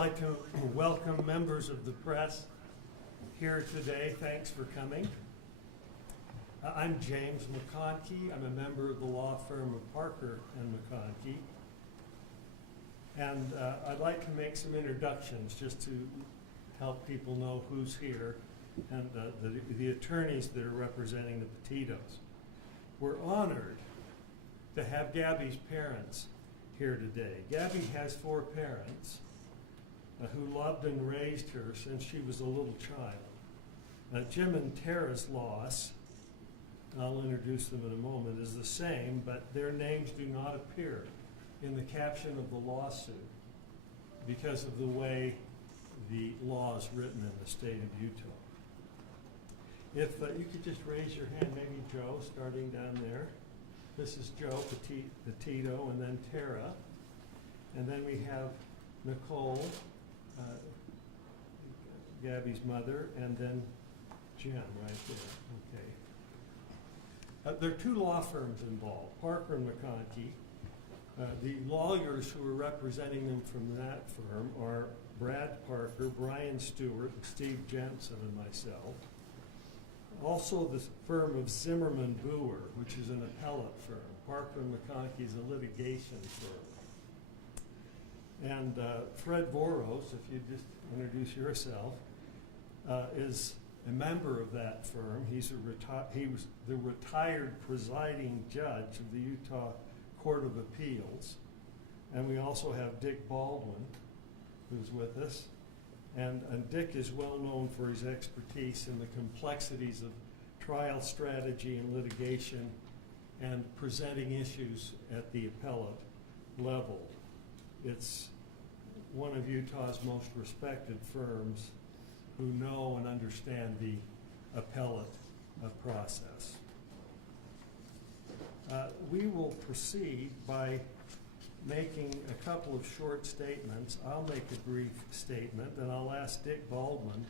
like to welcome members of the press here today. Thanks for coming. I'm James McConkey. I'm a member of the law firm of Parker and McConkey. And I'd like to make some introductions just to help people know who's here and the attorneys that are representing the Petitos. We're honored to have Gabby's parents here today. Gabby has 4 parents who loved and raised her since she was a little child. Jim and Tara's loss, I'll introduce them in a moment, is the same, but their names do not appear in the caption of the lawsuit because of the way the law is written in the state of Utah. If you could just raise your hand, maybe Joe, starting down there. This is Joe Petito, and then Tara. And then we have Nicole, Gabby's mother, and then Jim right there. Okay. There are 2 law firms involved, Parker and McConkey. The lawyers who are representing them from that firm are Brad Parker, Brian Stewart, Steve Jensen, and myself. Also the firm of Zimmerman Boer, which is an appellate firm. Parker and McConkey is a litigation firm. And Fred Voros, if you just introduce yourself, is a member of that firm. He was the retired presiding judge of the Utah Court of Appeals. And we also have Dick Baldwin, who's with us. And Dick is well known for his expertise in the complexities of trial strategy and litigation and presenting issues at the appellate level. It's one of Utah's most respected firms who know and understand the appellate process. We will proceed by making a couple of short statements. I'll make a brief statement, and I'll ask Dick Baldwin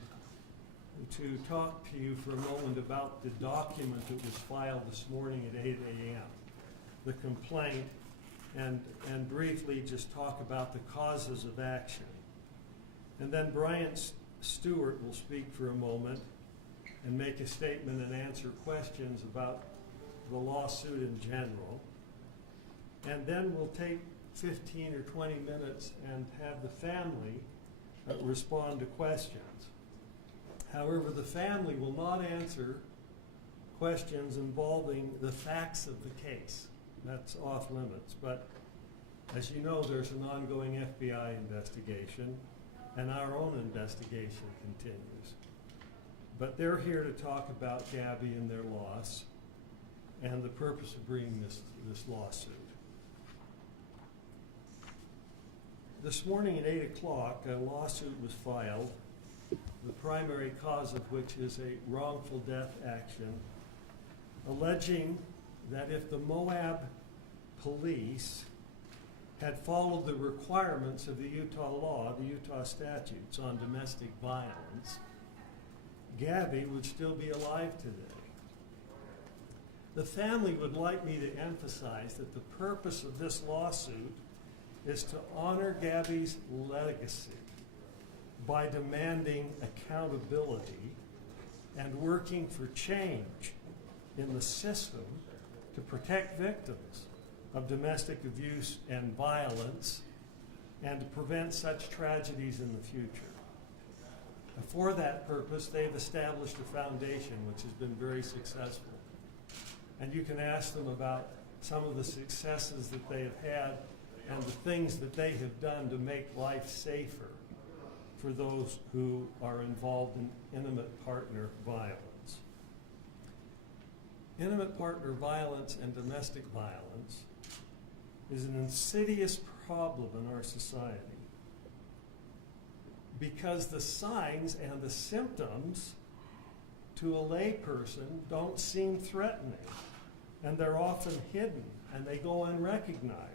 to talk to you for a moment about the document that was filed this morning at 8 a.m., the complaint, and briefly just talk about the causes of action. And then Brian Stewart will speak for a moment and make a statement and answer questions about the lawsuit in general. And then we'll take 15 or 20 minutes and have the family respond to questions. However, the family will not answer questions involving the facts of the case. That's off limits. But as you know, there's an ongoing FBI investigation, and our own investigation continues. But they're here to talk about Gabby and their loss and the purpose of bringing this lawsuit. This morning at 8 o'clock, a lawsuit was filed, the primary cause of which is a wrongful death action, alleging that if the Moab police had followed the requirements of the Utah law, the Utah statutes on domestic violence, Gabby would still be alive today. The family would like me to emphasize that the purpose of this lawsuit is to honor Gabby's legacy by demanding accountability and working for change in the system to protect victims of domestic abuse and violence and to prevent such tragedies in the future. And for that purpose, they've established a foundation which has been very successful. And you can ask them about some of the successes that they have had and the things that they have done to make life safer for those who are involved in intimate partner violence. Intimate partner violence and domestic violence is an insidious problem in our society because the signs and the symptoms to a layperson don't seem threatening, and they're often hidden and they go unrecognized.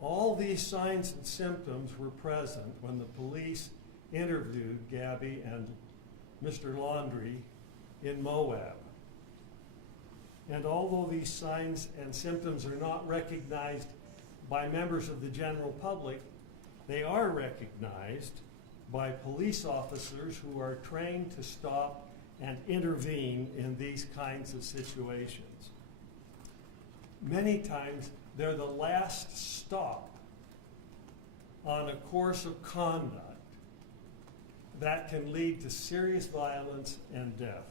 All these signs and symptoms were present when the police interviewed Gabby and Mr. Laundrie in Moab. And although these signs and symptoms are not recognized by members of the general public, they are recognized by police officers who are trained to stop and intervene in these kinds of situations. Many times, they're the last stop on a course of conduct that can lead to serious violence and death.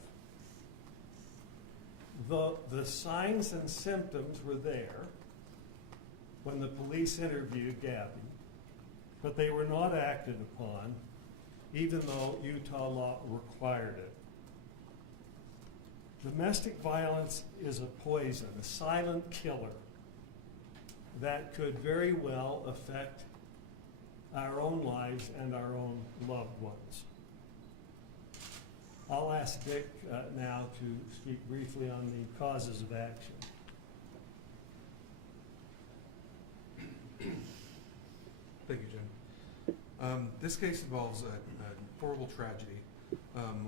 The signs and symptoms were there when the police interviewed Gabby, but they were not acted upon, even though Utah law required it. Domestic violence is a poison, a silent killer that could very well affect our own lives and our own loved ones. I'll ask Dick now to speak briefly on the causes of action. Thank you, Jim. This case involves a horrible tragedy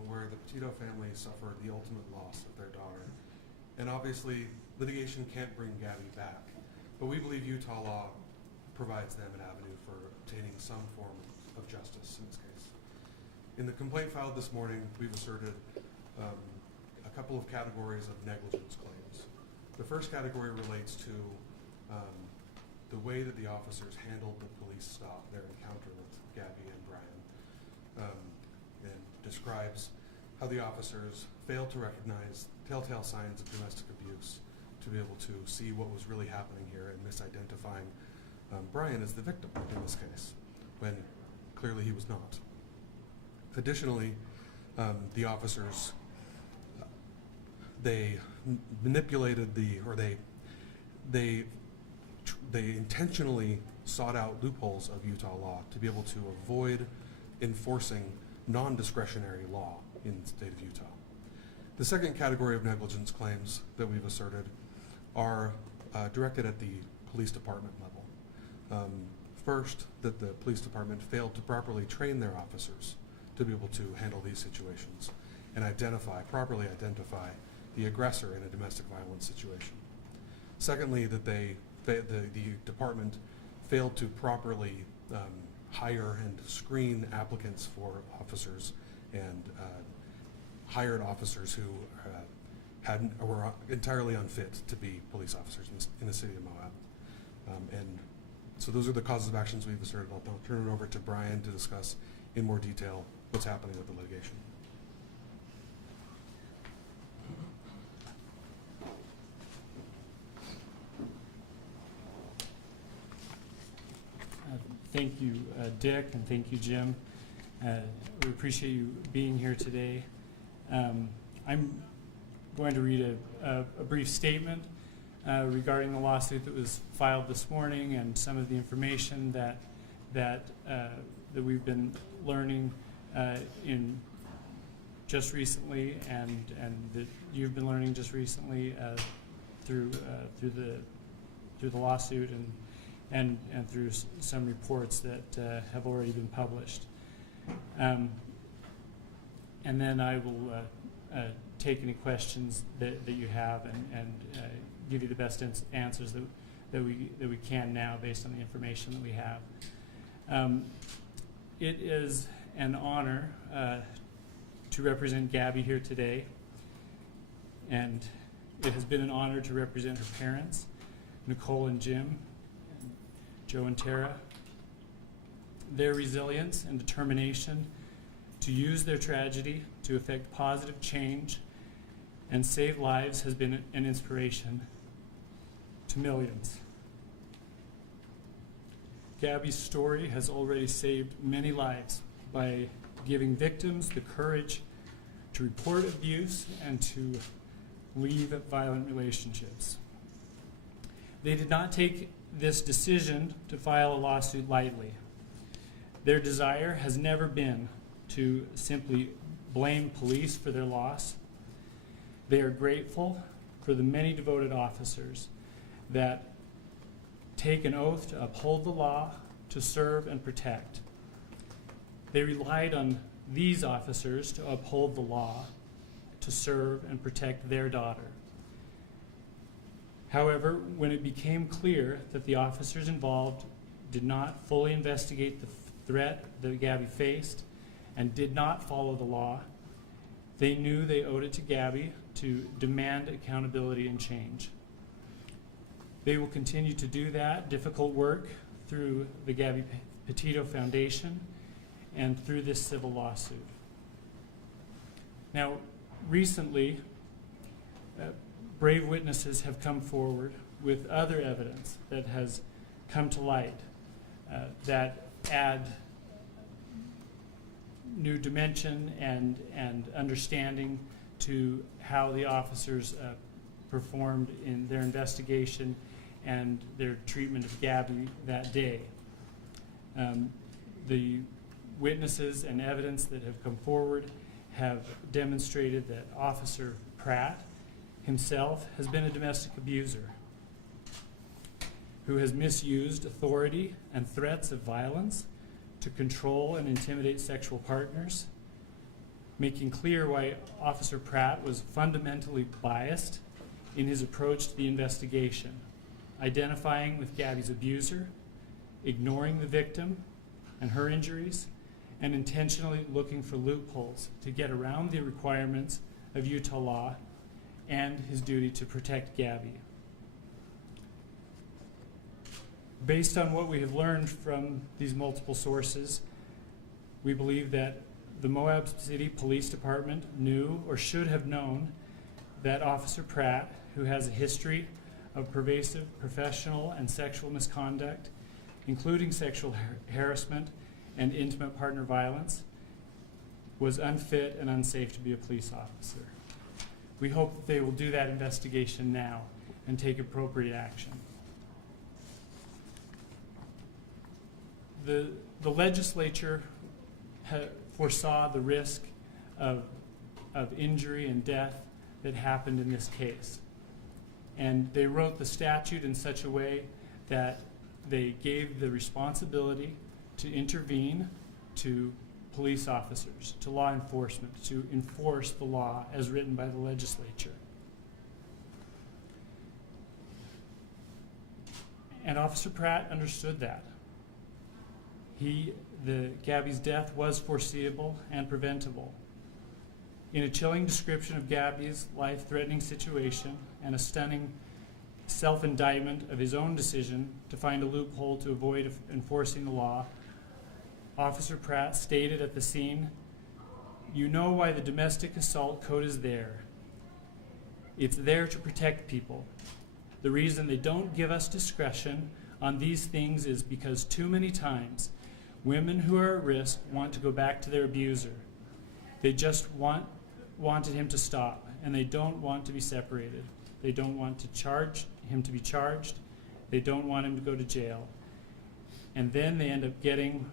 where the Petito family suffered the ultimate loss of their daughter. And obviously, litigation can't bring Gabby back, but we believe Utah law provides them an avenue for obtaining some form of justice in this case. In the complaint filed this morning, we've asserted a couple of categories of negligence claims. The first category relates to the way that the officers handled the police stop, their encounter with Gabby and Brian, and describes how the officers failed to recognize telltale signs of domestic abuse to be able to see what was really happening here and misidentifying Brian as the victim in this case, when clearly he was not. Additionally, the officers, they manipulated they intentionally sought out loopholes of Utah law to be able to avoid enforcing non-discretionary law in the state of Utah. The second category of negligence claims that we've asserted are directed at the police department level. First, that the police department failed to properly train their officers to be able to handle these situations and properly identify the aggressor in a domestic violence situation. Secondly, that the department failed to properly hire and screen applicants for officers and hired officers who were entirely unfit to be police officers in the city of Moab. And so those are the causes of actions we've asserted. I'll turn it over to Brian to discuss in more detail what's happening with the litigation. Thank you, Dick, and thank you, Jim. We appreciate you being here today. I'm going to read a brief statement regarding the lawsuit that was filed this morning and some of the information that we've been learning in just recently, and that you've been learning just recently through the lawsuit and through some reports that have already been published. And then I will take any questions that you have and give you the best answers that we can now based on the information that we have. It is an honor to represent Gabby here today, and it has been an honor to represent her parents, Nicole and Jim, and Joe and Tara. Their resilience and determination to use their tragedy to effect positive change and save lives has been an inspiration to millions. Gabby's story has already saved many lives by giving victims the courage to report abuse and to leave violent relationships. They did not take this decision to file a lawsuit lightly. Their desire has never been to simply blame police for their loss. They are grateful for the many devoted officers that take an oath to uphold the law, to serve and protect. They relied on these officers to uphold the law, to serve and protect their daughter. However, when it became clear that the officers involved did not fully investigate the threat that Gabby faced and did not follow the law, they knew they owed it to Gabby to demand accountability and change. They will continue to do that difficult work through the Gabby Petito Foundation and through this civil lawsuit. Now, recently, brave witnesses have come forward with other evidence that has come to light that add new dimension and understanding to how the officers performed in their investigation and their treatment of Gabby that day. The witnesses and evidence that have come forward have demonstrated that Officer Pratt himself has been a domestic abuser who has misused authority and threats of violence to control and intimidate sexual partners, making clear why Officer Pratt was fundamentally biased in his approach to the investigation, identifying with Gabby's abuser, ignoring the victim and her injuries, and intentionally looking for loopholes to get around the requirements of Utah law and his duty to protect Gabby. Based on what we have learned from these multiple sources, we believe that the Moab City Police Department knew or should have known that Officer Pratt, who has a history of pervasive professional and sexual misconduct, including sexual harassment and intimate partner violence, was unfit and unsafe to be a police officer. We hope that they will do that investigation now and take appropriate action. The legislature foresaw the risk of injury and death that happened in this case. And they wrote the statute in such a way that they gave the responsibility to intervene to police officers, to law enforcement, to enforce the law as written by the legislature. And Officer Pratt understood that. Gabby's death was foreseeable and preventable. In a chilling description of Gabby's life-threatening situation and a stunning self-indictment of his own decision to find a loophole to avoid enforcing the law, Officer Pratt stated at the scene, "You know why the domestic assault code is there. It's there to protect people. The reason they don't give us discretion on these things is because too many times women who are at risk want to go back to their abuser. They just wanted him to stop, and they don't want to be separated. They don't want him to be charged. They don't want him to go to jail. And then they end up getting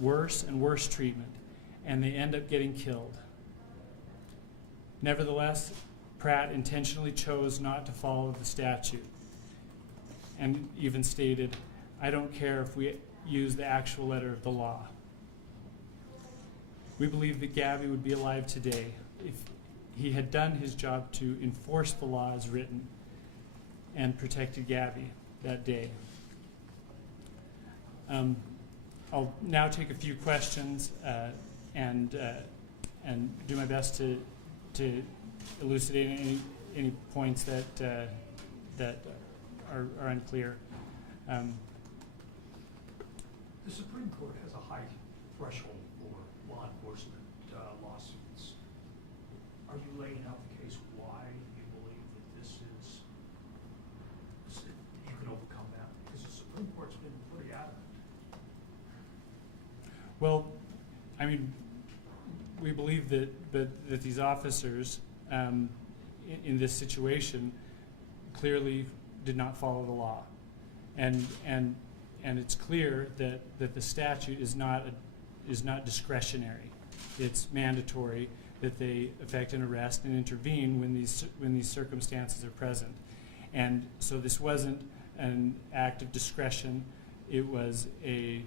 worse and worse treatment, and they end up getting killed." Nevertheless, Pratt intentionally chose not to follow the statute and even stated, "I don't care if we use the actual letter of the law." We believe that Gabby would be alive today if he had done his job to enforce the law as written and protected Gabby that day. I'll now take a few questions and do my best to elucidate any points that are unclear. The Supreme Court has a high threshold for law enforcement lawsuits. Are you laying out the case why you believe that you can overcome that? Because the Supreme Court's been pretty adamant. Well, I mean, we believe that these officers in this situation clearly did not follow the law, and it's clear that the statute is not discretionary. It's mandatory that they effect an arrest and intervene when these circumstances are present. And so this wasn't an act of discretion. It was a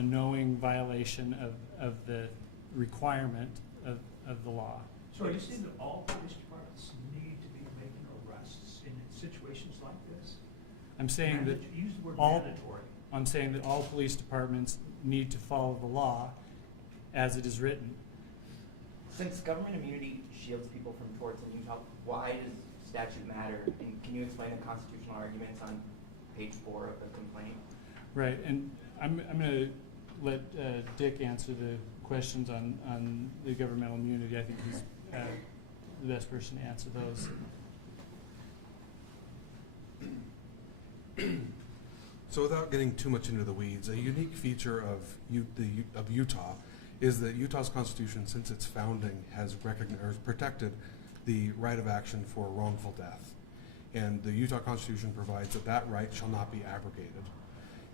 knowing violation of the requirement of the law. So are you saying that all police departments need to be making arrests in situations like this? I'm saying that You use the word all- mandatory. I'm saying that all police departments need to follow the law as it is written. Since government immunity shields people from torts in Utah, why does statute matter? And can you explain the constitutional arguments on page 4 of the complaint? Right, and I'm going to let Dick answer the questions on the governmental immunity. I think he's the best person to answer those. So without getting too much into the weeds, a unique feature of Utah is that Utah's Constitution, since its founding, has protected the right of action for wrongful death. And the Utah Constitution provides that that right shall not be abrogated.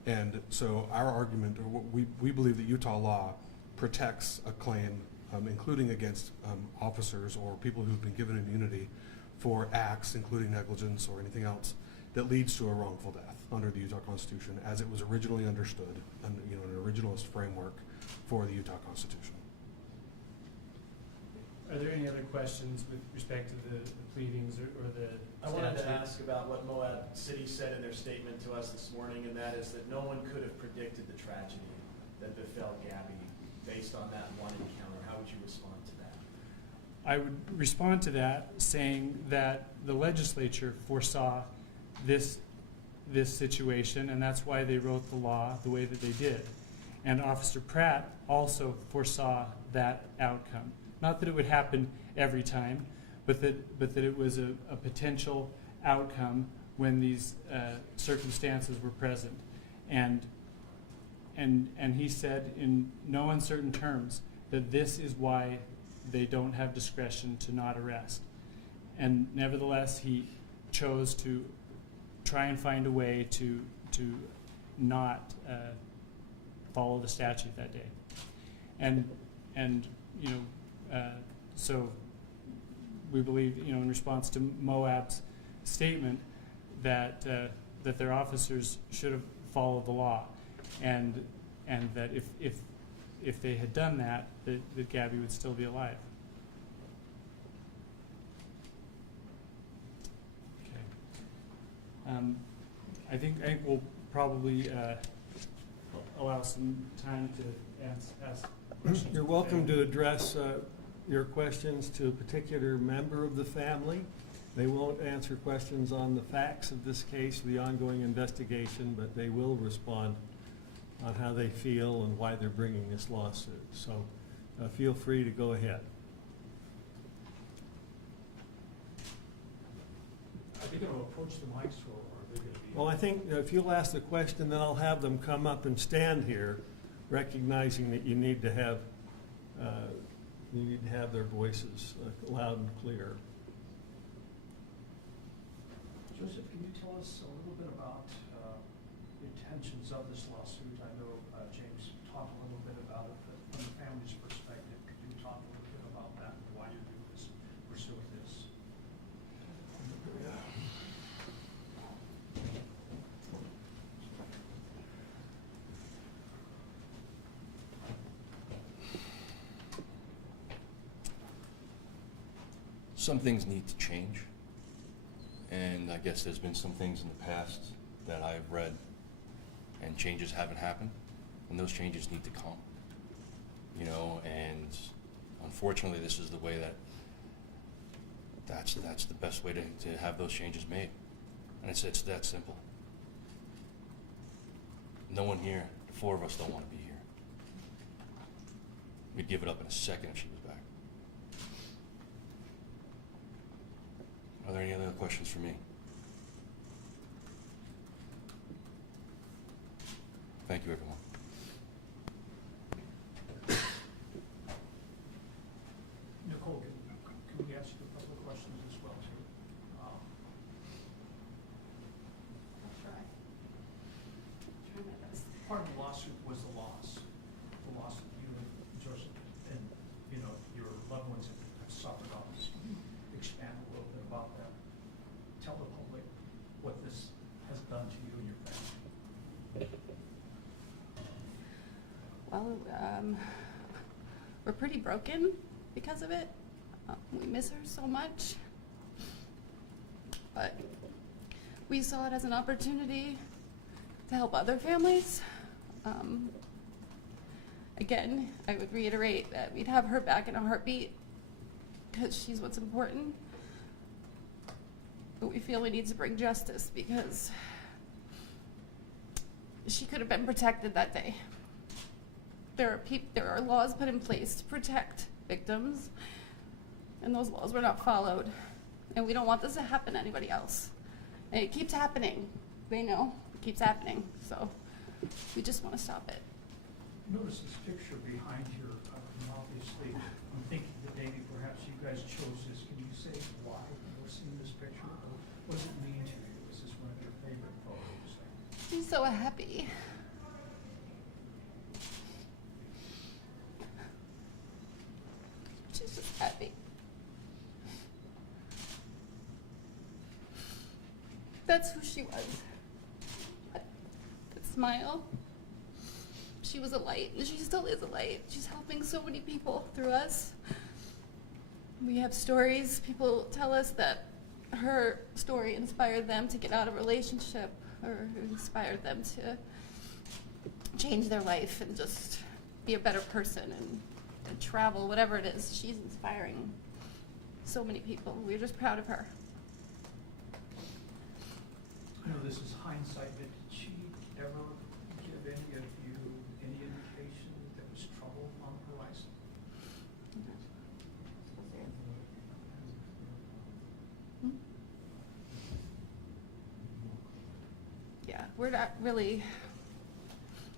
And so our argument, or we believe that Utah law protects a claim, including against officers or people who've been given immunity for acts, including negligence or anything else, that leads to a wrongful death under the Utah Constitution as it was originally understood, and an originalist framework for the Utah Constitution. Are there any other questions with respect to the pleadings or the I wanted to statute? ask about what Moab City said in their statement to us this morning, and that is that no one could have predicted the tragedy that befell Gabby based on that one encounter. How would you respond to that? I would respond to that saying that the legislature foresaw this situation, and that's why they wrote the law the way that they did. And Officer Pratt also foresaw that outcome. Not that it would happen every time, but that it was a potential outcome when these circumstances were present. And he said in no uncertain terms that this is why they don't have discretion to not arrest. And nevertheless, he chose to try and find a way to not follow the statute that day. And so we believe, in response to Moab's statement that their officers should have followed the law, and that if they had done that, that Gabby would still be alive. Okay. I think we'll probably allow some time to ask questions. You're welcome to address your questions to a particular member of the family. They won't answer questions on the facts of this case, the ongoing investigation, but they will respond on how they feel and why they're bringing this lawsuit. So feel free to go ahead. Are they going to approach the mics, or are they going to be? Well, I think if you'll ask the question, then I'll have them come up and stand here, recognizing that you need to have their voices loud and clear. Joseph, can you tell us a little bit about the intentions of this lawsuit? I know James talked a little bit about it, but from the family's perspective, could you talk a little bit about that and why you do this, pursuing this? Some things need to change, and I guess there's been some things in the past that I've read and changes haven't happened, and those changes need to come, and unfortunately this is the way that's the best way to have those changes made, and it's that simple. No one here, the four of us, don't want to be here. We'd give it up in a second if she was back. Are there any other questions for me? Thank you, everyone. Nicole, can we ask you a couple of questions as well, too? I'll try. Try my best. Part of the lawsuit was the loss that you and Joseph and, your loved ones have suffered on this. Can you expand a little bit about that? Tell the public what this has done to you and your family. Well, we're pretty broken because of it. We miss her so much. But we saw it as an opportunity to help other families. Again, I would reiterate that we'd have her back in a heartbeat because she's what's important. But we feel we need to bring justice because she could have been protected that day. There are laws put in place to protect victims, and those laws were not followed. And we don't want this to happen to anybody else. And it keeps happening. They know it keeps happening. So we just want to stop it. Notice this picture behind here, and obviously, I'm thinking that maybe perhaps you guys chose this. Can you say why you're seeing this picture? Or what does it mean to you? Is this one of your favorite photos? I'm so happy. She's just happy. That's who she was. That smile. She was a light, and she still is a light. She's helping so many people through us. We have stories. People tell us that her story inspired them to get out of a relationship, or inspired them to change their life and just be a better person and travel, whatever it is. She's inspiring so many people. We're just proud of her. I know this is hindsight, but did she ever give any of you any indication that there was trouble on the horizon? Yeah, we're not really,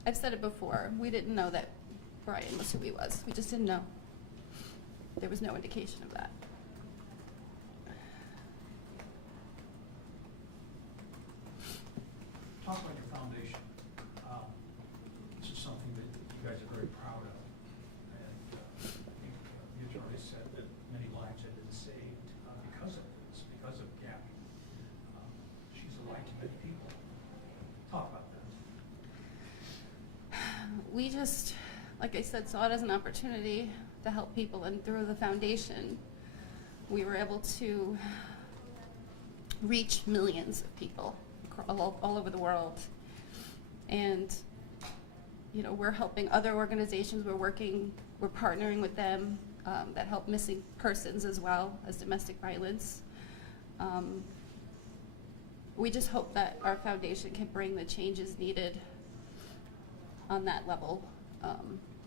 I've said it before, we didn't know that Brian was who he was. We just didn't know. There was no indication of that. Talk about your foundation. This is something that you guys are very proud of. And I think the attorney said that many lives have been saved because of this, because of Gabby. She's a light to many people. Talk about that. We just, like I said, saw it as an opportunity to help people, and through the foundation, we were able to reach millions of people all over the world. And, you know, we're helping other organizations. We're partnering with them that help missing persons as well as domestic violence. We just hope that our foundation can bring the changes needed on that level.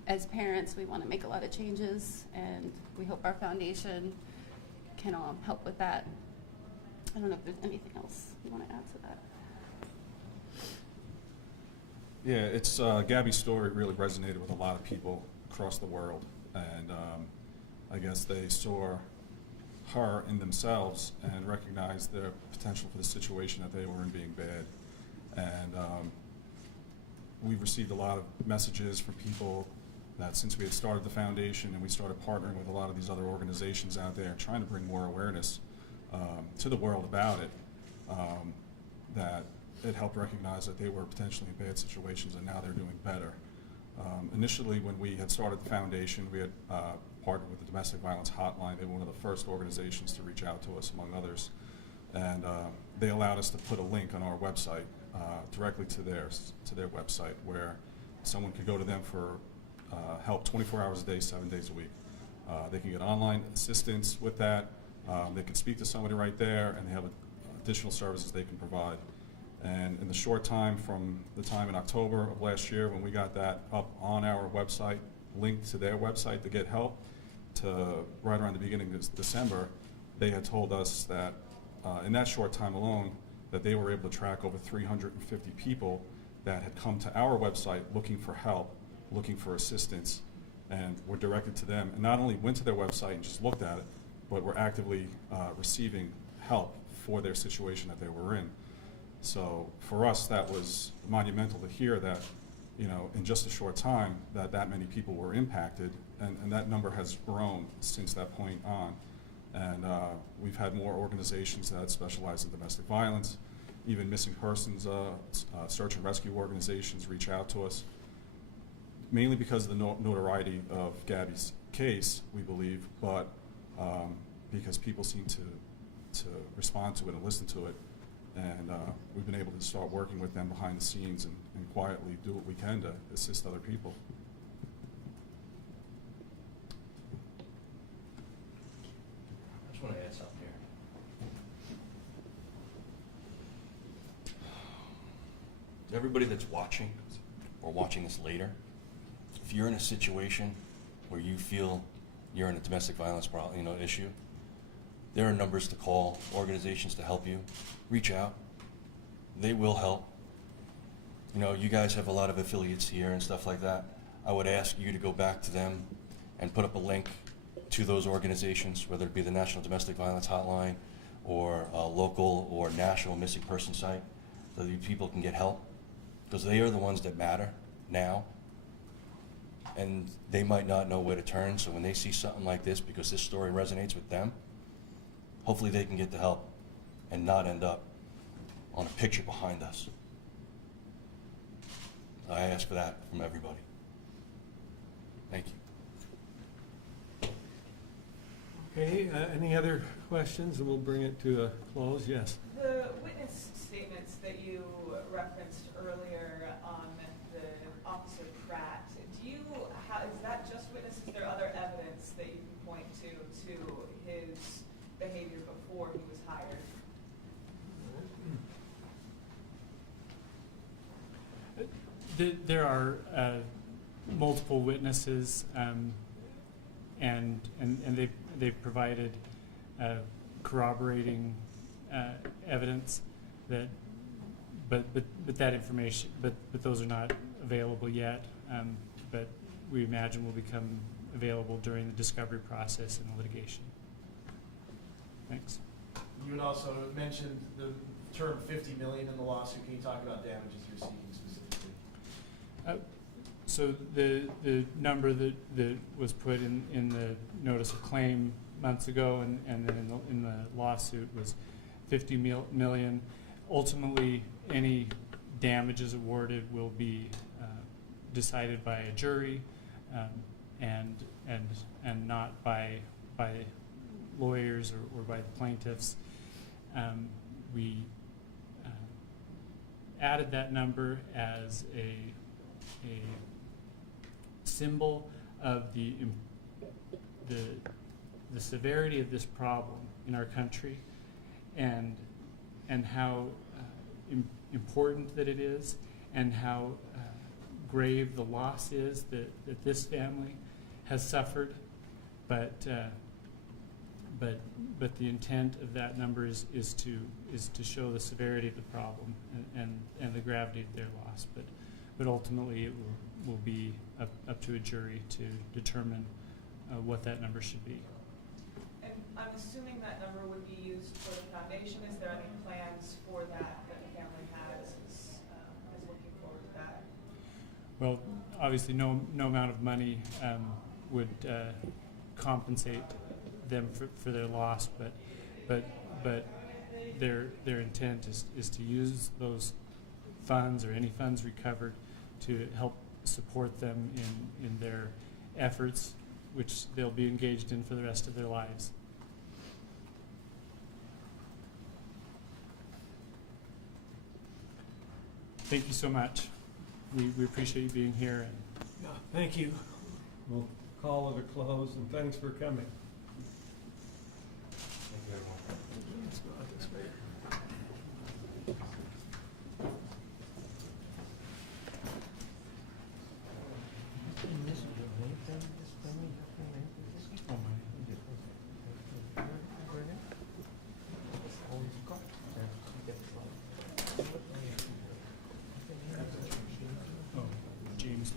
As parents, we want to make a lot of changes, and we hope our foundation can help with that. I don't know if there's anything else you want to add to that. Yeah, it's Gabby's story really resonated with a lot of people across the world, and I guess they saw her in themselves and recognized their potential for the situation that they were in being bad. And we've received a lot of messages from people that since we had started the foundation and we started partnering with a lot of these other organizations out there, trying to bring more awareness to the world about it, that it helped recognize that they were potentially in bad situations, and now they're doing better. Initially, when we had started the foundation, we had partnered with the Domestic Violence Hotline. They were one of the first organizations to reach out to us, among others. And they allowed us to put a link on our website directly to their website, where someone could go to them for help 24 hours a day, 7 days a week. They can get online assistance with that. They can speak to somebody right there, and they have additional services they can provide. And in the short time from the time in October of last year when we got that up on our website, linked to their website to get help, to right around the beginning of December, they had told us that in that short time alone, that they were able to track over 350 people that had come to our website looking for help, looking for assistance, and were directed to them. And not only went to their website and just looked at it, but were actively receiving help for their situation that they were in. So for us, that was monumental to hear that, you know, in just a short time, that many people were impacted, and that number has grown since that point on. And we've had more organizations that specialize in domestic violence, even missing persons, search and rescue organizations reach out to us, mainly because of the notoriety of Gabby's case, we believe, but because people seem to respond to it and listen to it. And we've been able to start working with them behind the scenes and quietly do what we can to assist other people. I just want to add something here. Everybody that's watching or watching this later, if you're in a situation where you feel you're in a domestic violence issue, there are numbers to call, organizations to help you. Reach out. They will help. You know, you guys have a lot of affiliates here and stuff like that. I would ask you to go back to them and put up a link to those organizations, whether it be the National Domestic Violence Hotline or a local or national missing person site, so that people can get help. Because they are the ones that matter now. And they might not know where to turn, so when they see something like this, because this story resonates with them, hopefully they can get the help and not end up on a picture behind us. I ask for that from everybody. Thank you. Okay, any other questions? And we'll bring it to a close. Yes. The witness statements that you referenced earlier on the Officer Pratt, is that just witness? Is there other evidence that you can point to his behavior before he was hired? There are multiple witnesses, and they've provided corroborating evidence that, but that information, but those are not available yet. But we imagine will become available during the discovery process and the litigation. Thanks. You had also mentioned the term $50 million in the lawsuit. Can you talk about damages you're seeking specifically? So the number that was put in the notice of claim months ago and then in the lawsuit was $50 million. Ultimately, any damages awarded will be decided by a jury and not by lawyers or by the plaintiffs. We added that number as a symbol of the severity of this problem in our country and how important that it is and how grave the loss is that this family has suffered, but the intent of that number is to show the severity of the problem and the gravity of their loss. But ultimately, it will be up to a jury to determine what that number should be. And I'm assuming that number would be used for the foundation. Is there any plans for that the family has is looking forward to that? Well, obviously, no amount of money would compensate them for their loss, but their intent is to use those funds or any funds recovered to help support them in their efforts, which they'll be engaged in for the rest of their lives. Thank you so much. We appreciate you being here. Thank you. We'll call it a close, and thanks for coming. Thank you, everyone. Let's go out this way. Oh, James.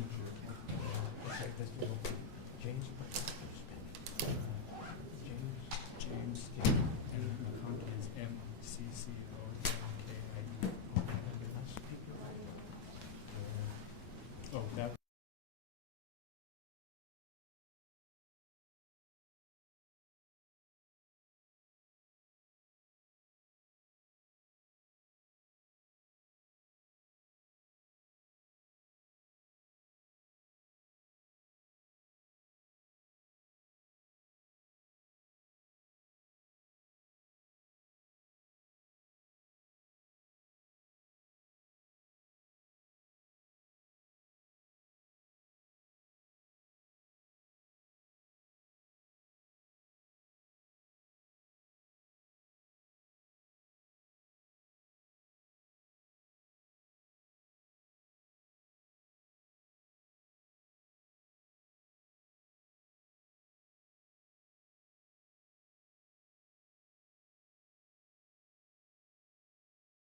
James. MCCO. Oh, that.